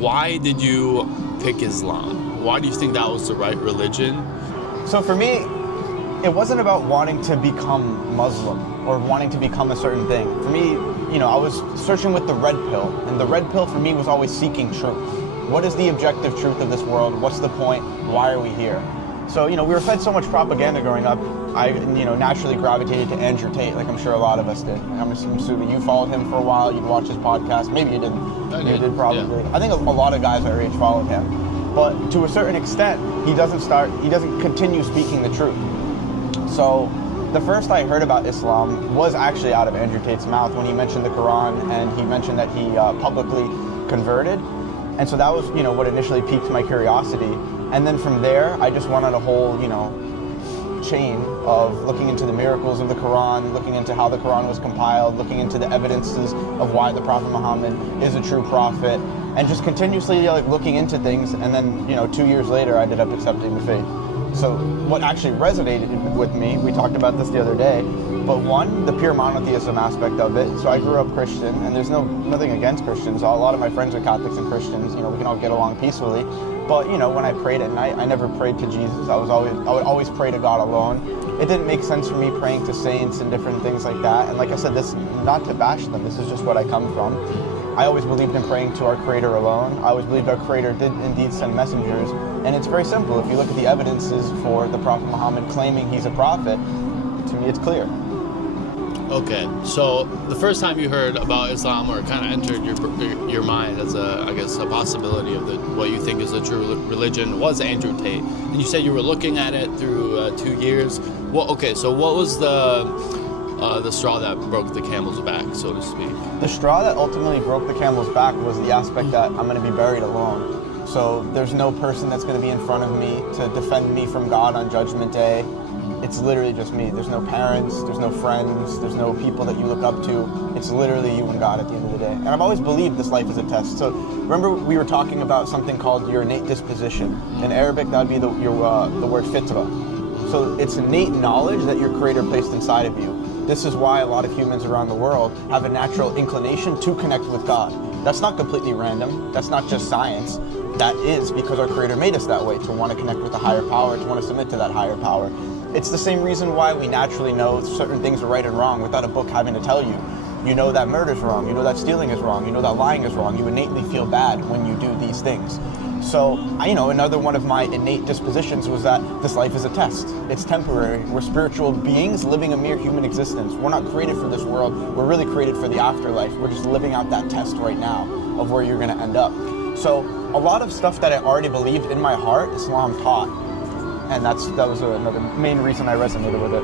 why did you pick Islam? Why do you think that was the right religion? So for me, it wasn't about wanting to become Muslim or wanting to become a certain thing. For me, I was searching with the red pill, and the red pill for me was always seeking truth. What is the objective truth of this world? What's the point? Why are we here? So, we were fed so much propaganda growing up. I, naturally gravitated to Andrew Tate, like I'm sure a lot of us did. I'm assuming you followed him for a while, you'd watch his podcast. Maybe you didn't. You did probably. Yeah. I think a lot of guys our age followed him. But to a certain extent, he doesn't continue speaking the truth. So the first I heard about Islam was actually out of Andrew Tate's mouth when he mentioned the Quran, and he mentioned that he publicly converted. And so that was, what initially piqued my curiosity. And then from there, I just went on a whole, chain of looking into the miracles of the Quran, looking into how the Quran was compiled, looking into the evidences of why the Prophet Muhammad is a true prophet, and just continuously looking into things. And then, 2 years later, I ended up accepting the faith. So what actually resonated with me, we talked about this the other day, but one, the pure monotheism aspect of it. So I grew up Christian, and there's nothing against Christians. A lot of my friends are Catholics and Christians. We can all get along peacefully. But when I prayed at night, I never prayed to Jesus. I would always pray to God alone. It didn't make sense for me praying to saints and different things like that. And like I said, this not to bash them. This is just what I come from. I always believed in praying to our Creator alone. I always believed our Creator did indeed send messengers. And it's very simple. If you look at the evidences for the Prophet Muhammad claiming he's a prophet, to me it's clear. Okay, so the first time you heard about Islam, or kind of entered your mind as a possibility of what you think is a true religion, was Andrew Tate. And you said you were looking at it through 2 years. Well, okay, so what was the straw that broke the camel's back, so to speak? The straw that ultimately broke the camel's back was the aspect that I'm going to be buried alone. So there's no person that's going to be in front of me to defend me from God on Judgment Day. It's literally just me. There's no parents, there's no friends, there's no people that you look up to. It's literally you and God at the end of the day. And I've always believed this life is a test. So remember we were talking about something called your innate disposition. In Arabic, that would be the word fitra. So it's innate knowledge that your Creator placed inside of you. This is why a lot of humans around the world have a natural inclination to connect with God. That's not completely random. That's not just science. That is because our Creator made us that way, to want to connect with a higher power, to want to submit to that higher power. It's the same reason why we naturally know certain things are right and wrong without a book having to tell you. You know that murder's wrong, you know that stealing is wrong, you know that lying is wrong. You innately feel bad when you do these things. So, another one of my innate dispositions was that this life is a test. It's temporary. We're spiritual beings living a mere human existence. We're not created for this world. We're really created for the afterlife. We're just living out that test right now of where you're going to end up. So, a lot of stuff that I already believed in my heart, Islam taught. And that was another main reason I resonated with it.